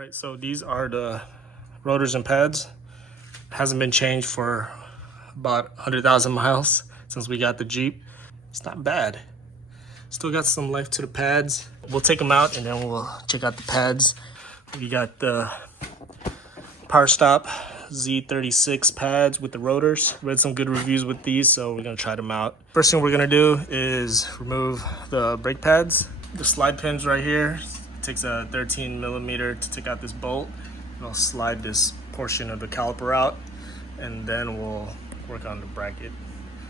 right, so these are the rotors and pads. Hasn't been changed for about 100,000 miles since we got the Jeep. It's not bad. Still got some life to the pads. We'll take them out and then we'll check out the pads. We got the PowerStop Z36 pads with the rotors. Read some good reviews with these, so we're gonna try them out. First thing we're gonna do is remove the brake pads. The slide pins right here. It takes a 13mm to take out this bolt. And I'll slide this portion of the caliper out, and then we'll work on the bracket.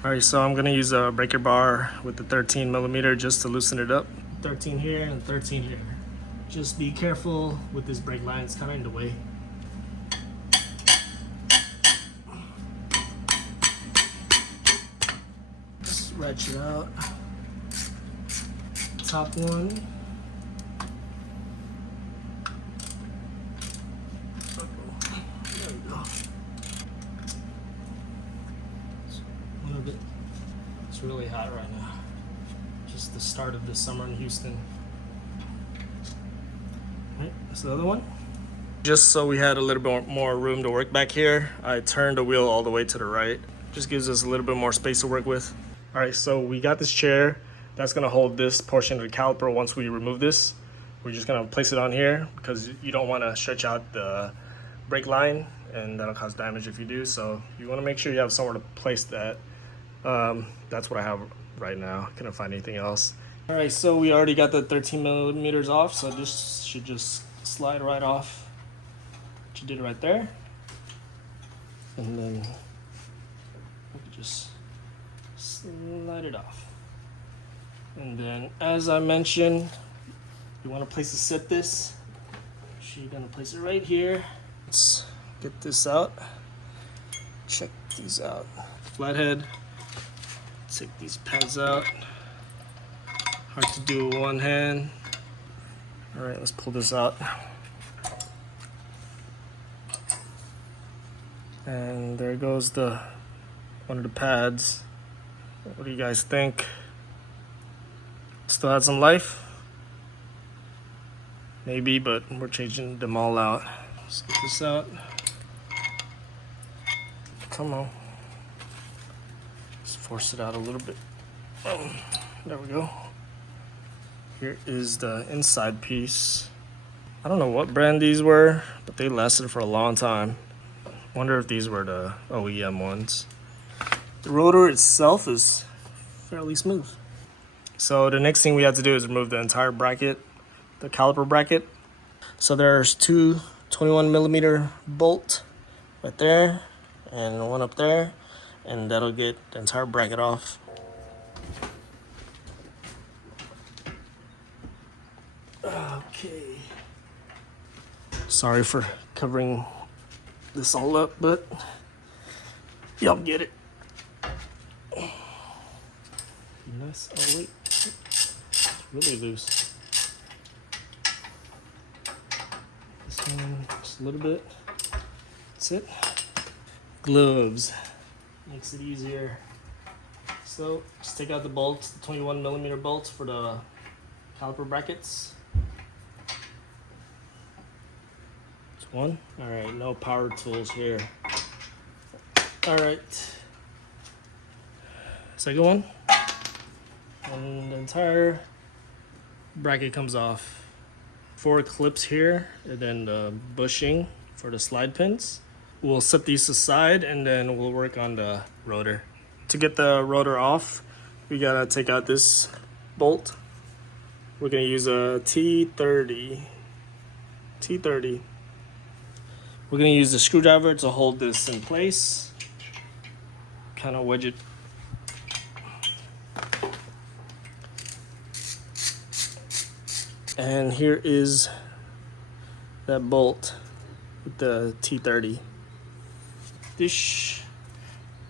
All right, so I'm gonna use a breaker bar with the 13mm just to loosen it up. 13 here and 13 here. Just be careful with this brake line, it's kind of in the way. Stretch it out. Top one. There we go. It's really hot right now. Just the start of the summer in Houston. Right, that's the other one. Just so we had a little bit more room to work back here, I turned the wheel all the way to the right. Just gives us a little bit more space to work with. All right, so we got this chair that's gonna hold this portion of the caliper. Once we remove this, we're just gonna place it on here because you don't wanna stretch out the brake line and that'll cause damage if you do. So you wanna make sure you have somewhere to place that. That's what I have right now. Couldn't find anything else. All right, so we already got the 13mm off, so this should just slide right off. What you did right there. And then we can just slide it off. And then, as I mentioned, you want to place to set this. So you're gonna place it right here. Let's get this out. Check these out. Flathead. Take these pads out. Hard to do with one hand. All right, let's pull this out. And there goes one of the pads. What do you guys think? Still had some life? Maybe, but we're changing them all out. Let's get this out. Come on. Just force it out a little bit. There we go. Here is the inside piece. I don't know what brand these were, but they lasted for a long time. Wonder if these were the OEM ones. The rotor itself is fairly smooth. So the next thing we have to do is remove the entire bracket, the caliper bracket. So there's two 21mm bolt right there and one up there, and that'll get the entire bracket off. Okay. Sorry for covering this all up, but y'all get it. Nice. Oh wait, it's really loose. This one just a little bit. That's it. Gloves makes it easier. So just take out the bolts, the 21mm bolts for the caliper brackets. That's one. All right, no power tools here. All right. Second one. And the entire bracket comes off. 4 clips here, and then the bushing for the slide pins. We'll set these aside and then we'll work on the rotor. To get the rotor off, we gotta take out this bolt. We're gonna use a T30. We're gonna use the screwdriver to hold this in place. Kind of wedge it. And here is that bolt with the T30. This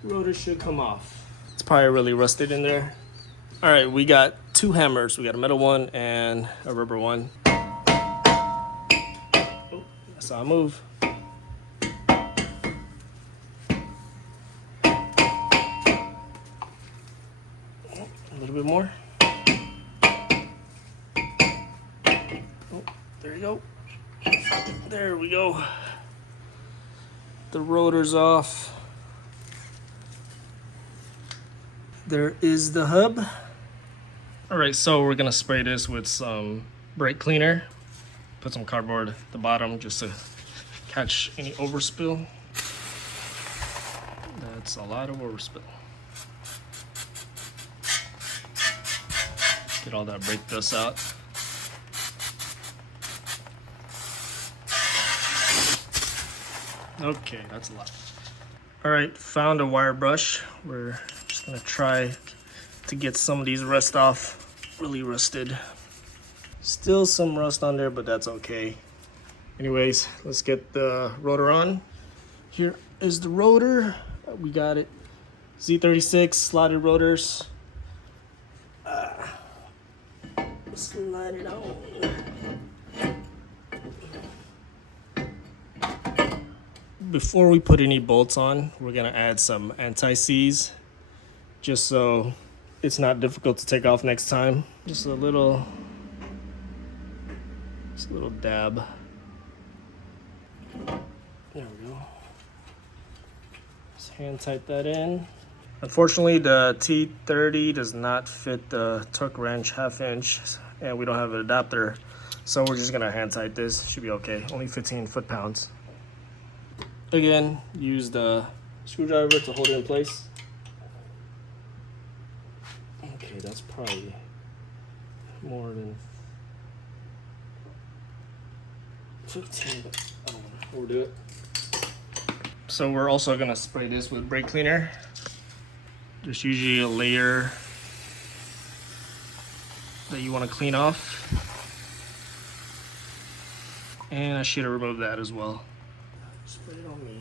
rotor should come off. It's probably really rusted in there. All right, we got 2 hammers. We got a metal one and a rubber one. Oh, that's how I move. A little bit more. Oh, there you go. There we go. The rotor's off. There is the hub. All right, so we're gonna spray this with some brake cleaner. Put some cardboard at the bottom just to catch any overspill. That's a lot of overspill. Get all that brake dust out. Okay, that's a lot. All right, found a wire brush. We're just gonna try to get some of these rust off. Really rusted. Still some rust on there, but that's okay. Anyways, let's get the rotor on. Here is the rotor. We got it. Z36 slotted rotors. Slide it on. Before we put any bolts on, we're gonna add some anti-seize, just so it's not difficult to take off next time. Just a little dab. There we go. Just hand tight that in. Unfortunately, the T30 does not fit the torque wrench 1/2 inch, and we don't have an adapter, so we're just gonna hand tight this. Should be okay. Only 15 foot-pounds. Again, use the screwdriver to hold it in place. Okay, that's probably more than 15, but I don't want to overdo it. So we're also gonna spray this with brake cleaner. Just usually a layer that you want to clean off. And I should have removed that as well. Spray it on me.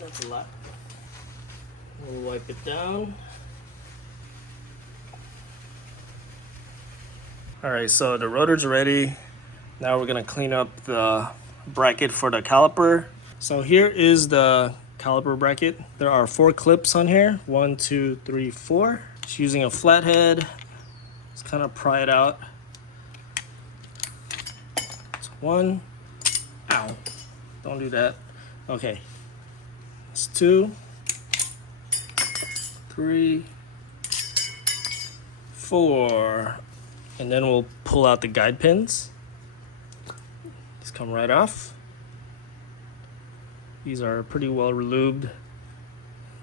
That's a lot. We'll wipe it down. All right, so the rotor's ready. Now we're gonna clean up the bracket for the caliper. So here is the caliper bracket. There are 4 clips on here. 1, 2, 3, 4. Just using a flathead. Let's kind of pry it out. It's 1. Ow. Don't do that. Okay. It's 2, 3, 4. And then we'll pull out the guide pins. These come right off. These are pretty well relubed.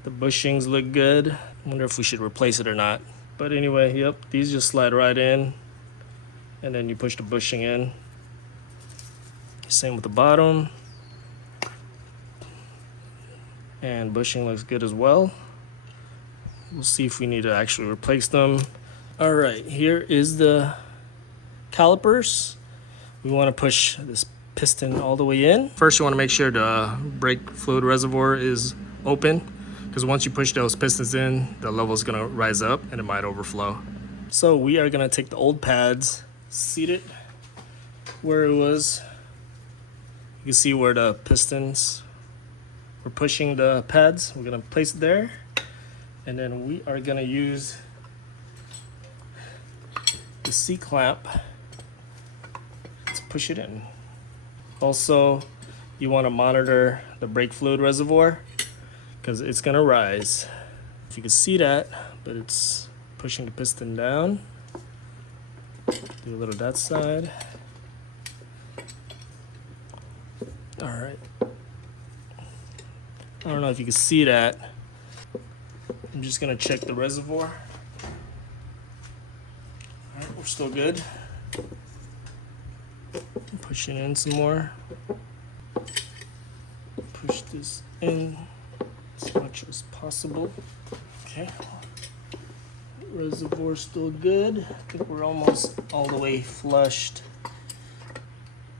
The bushings look good. I wonder if we should replace it or not. But anyway, yep, these just slide right in. And then you push the bushing in. Same with the bottom. And bushing looks good as well. We'll see if we need to actually replace them. All right, here is the calipers. We want to push this piston all the way in. First, you want to make sure the brake fluid reservoir is open, because once you push those pistons in, the level is going to rise up and it might overflow. So we are going to take the old pads, seat it where it was. You can see where the pistons were pushing the pads. We're going to place it there, and then we are going to use the C-clamp to push it in. Also, you want to monitor the brake fluid reservoir, because it's going to rise. If you can see that, but it's pushing the piston down. Do a little that side. All right. I don't know if you can see that. I'm just going to check the reservoir. All right, we're still good. Pushing in some more. Push this in as much as possible. Okay. Reservoir still good. I think we're almost all the way flushed.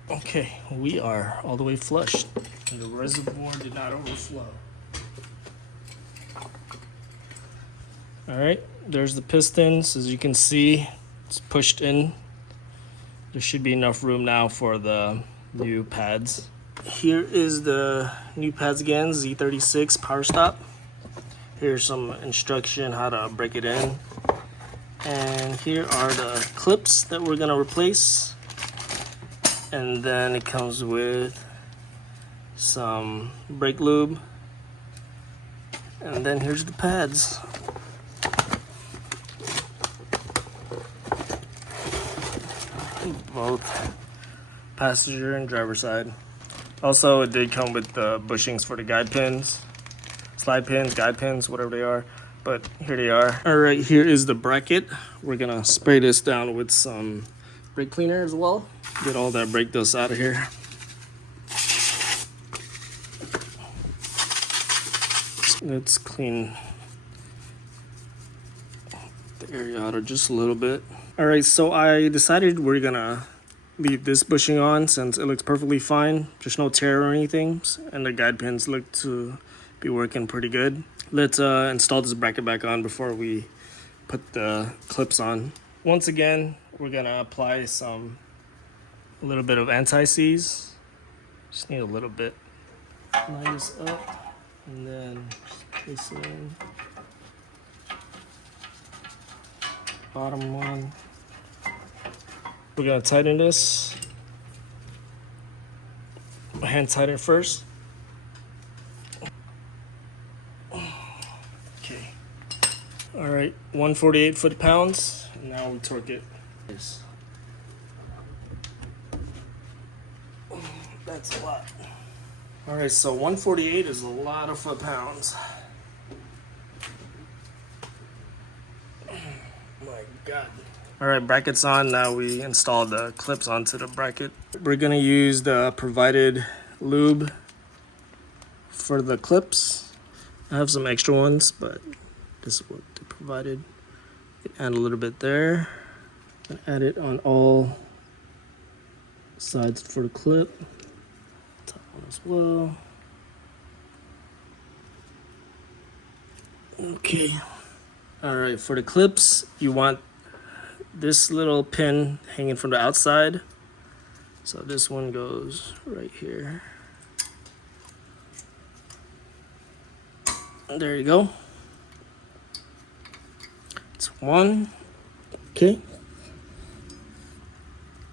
Okay, we are all the way flushed, and the reservoir did not overflow. All right, there's the pistons. As you can see, it's pushed in. There should be enough room now for the new pads. Here is the new pads again, Z36 PowerStop. Here's some instruction how to break it in. And here are the clips that we're gonna replace. And then it comes with some brake lube. And then here's the pads. Both passenger and driver side. Also, it did come with the bushings for the guide pins, slide pins, guide pins, whatever they are. But here they are. All right, here is the bracket. We're gonna spray this down with some brake cleaner as well. Get all that brake dust out of here. Let's clean the area out of just a little bit. All right, so I decided we're gonna leave this bushing on since it looks perfectly fine. There's no tear or anything, and the guide pins look to be working pretty good. Let's install this bracket back on before we put the clips on. Once again, we're gonna apply a little bit of anti-seize. Just need a little bit. Line this up and then place it in. Bottom one. We're gonna tighten this. Hand tighten first. Okay. All right, 148 foot-pounds. Now we torque it. That's a lot. All right, so 148 is a lot of foot-pounds. My God. All right, bracket's on. Now we installed the clips onto the bracket. We're gonna use the provided lube for the clips. I have some extra ones, but this is what they provided. Add a little bit there. And add it on all sides for the clip. Top one as well. Okay. All right, for the clips, you want this little pin hanging from the outside. So this one goes right here. There you go. It's one. Okay.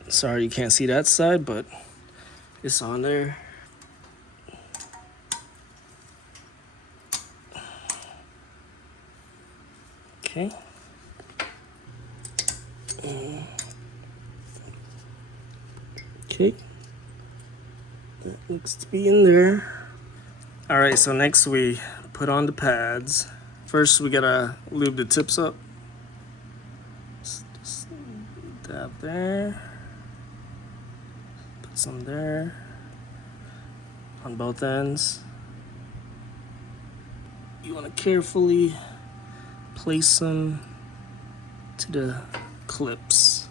Sorry you can't see that side, but it's on there. Okay. Okay. That looks to be in there. All right, so next we put on the pads. First, we gotta lube the tips up. Just dab there. Put some there on both ends. You wanna carefully place them to the clips.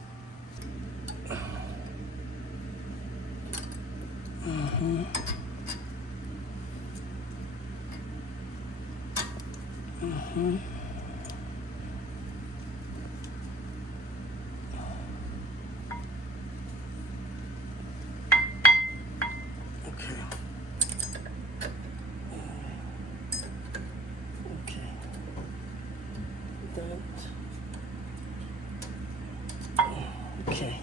Okay.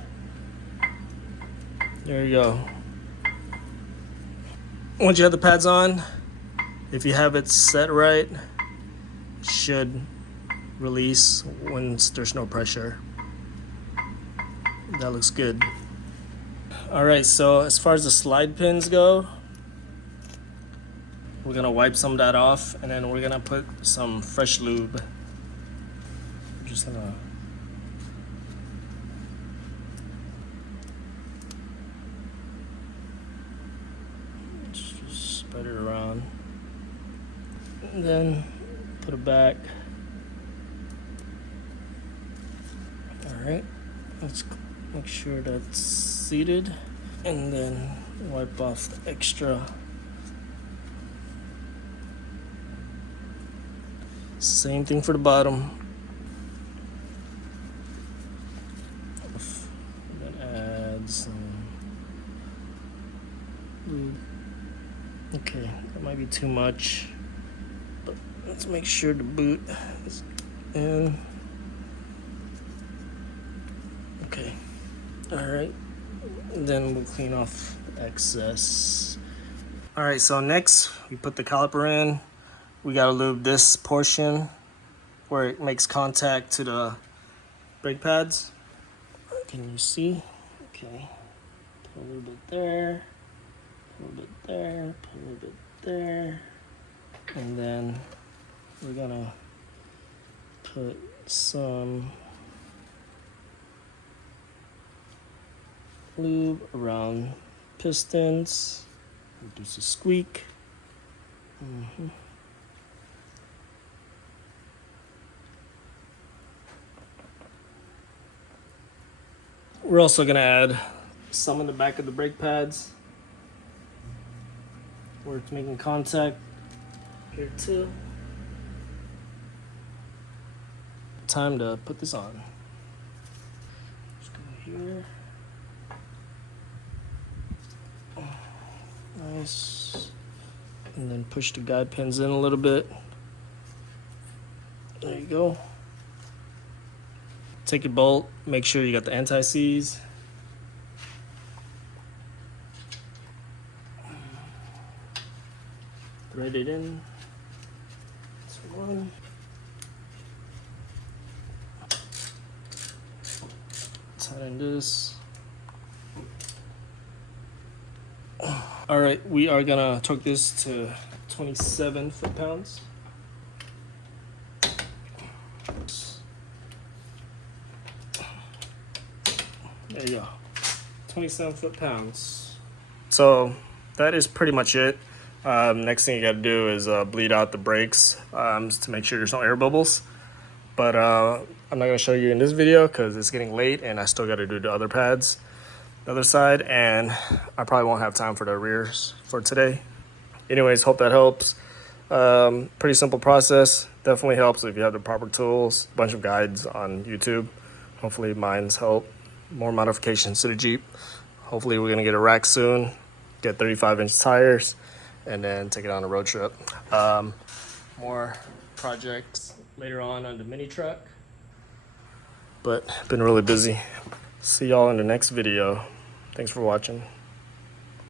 There you go. Once you have the pads on, if you have it set right, it should release when there's no pressure. That looks good. All right, so as far as the slide pins go, we're gonna wipe some of that off, and then we're gonna put some fresh lube. I'm just gonna spread it around, and then put it back. All right, let's make sure that's seated, and then wipe off the extra. Same thing for the bottom. Then add some lube. Okay, that might be too much, but let's make sure the boot is in. All right, and then we'll clean off excess. All right, so next we put the caliper in. We gotta lube this portion where it makes contact to the brake pads. Can you see? Okay, put a little bit there, put a little bit there, put a little bit there, and then we're gonna put some lube around pistons, reduce the squeak. We're also gonna add some in the back of the brake pads where it's making contact here too. Time to put this on. Just go here. Nice. And then push the guide pins in a little bit. There you go. Take your bolt, make sure you got the anti-seize. Thread it in. That's one. Tighten this. All right, we are gonna torque this to 27 foot-pounds. There you go, 27 foot-pounds. So that is pretty much it. Next thing you gotta do is bleed out the brakes to make sure there's no air bubbles. But I'm not gonna show you in this video because it's getting late and I still gotta do the other pads, the other side, and I probably won't have time for the rears for today. Anyways, hope that helps. Pretty simple process. Definitely helps if you have the proper tools. A bunch of guides on YouTube. Hopefully mine's help. More modifications to the Jeep. Hopefully we're gonna get a rack soon, get 35-inch tires, and then take it on a road trip. More projects later on the mini truck, but been really busy. See y'all in the next video. Thanks for watching.